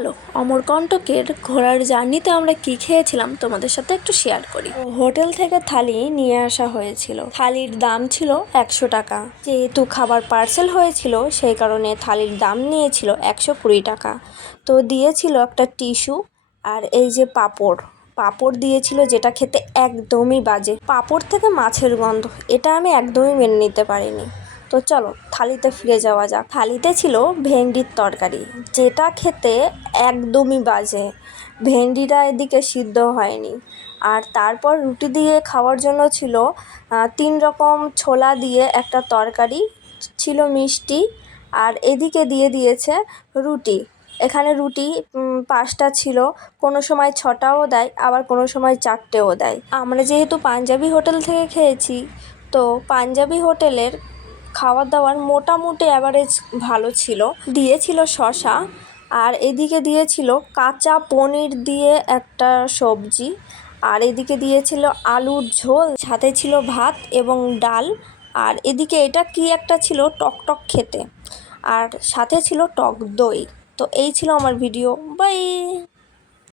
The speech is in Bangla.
চলো অমরকণ্টকের ঘোড়ার জার্নিতে আমরা কি খেয়েছিলাম তোমাদের সাথে একটু শেয়ার করি। হোটেল থেকে থালি নিয়ে আসা হয়েছিল। থালির দাম ছিল 100 টাকা। যেহেতু খাবার পার্সেল হয়েছিল সেই কারণে থালির দাম নিয়েছিল 120 টাকা। তো দিয়েছিল একটা টিস্যু আর এই যে পাঁপড় দিয়েছিল, যেটা খেতে একদমই বাজে। পাঁপড় থেকে মাছের গন্ধ, এটা আমি একদমই মেনে নিতে পারিনি। তো চলো থালিতে ফিরে যাওয়া যাক। থালিতে ছিল ভেন্ডির তরকারি, যেটা খেতে একদমই বাজে। ভেন্ডিটা এদিকে সিদ্ধ হয়নি। আর তারপর রুটি দিয়ে খাওয়ার জন্য ছিল 3 রকম ছোলা দিয়ে একটা তরকারি, ছিল মিষ্টি, আর এদিকে দিয়ে দিয়েছে রুটি। এখানে রুটি 5টা ছিল, কোনো সময় 6টাও দেয়, আবার কোনো সময় 4টেও দেয়। আমরা যেহেতু পাঞ্জাবি হোটেল থেকে খেয়েছি, তো পাঞ্জাবি হোটেলের খাওয়ার দাওয়ার মোটামুটি অ্যাভারেজ ভালো ছিল। দিয়েছিল শসা, আর এদিকে দিয়েছিল কাঁচা পনির দিয়ে একটা সবজি, আর এদিকে দিয়েছিল আলুর ঝোল, সাথে ছিল ভাত এবং ডাল, আর এদিকে এটা কি একটা ছিল টকটক খেতে, আর সাথে ছিল টক দই। তো এই ছিল আমার ভিডিও, বাই।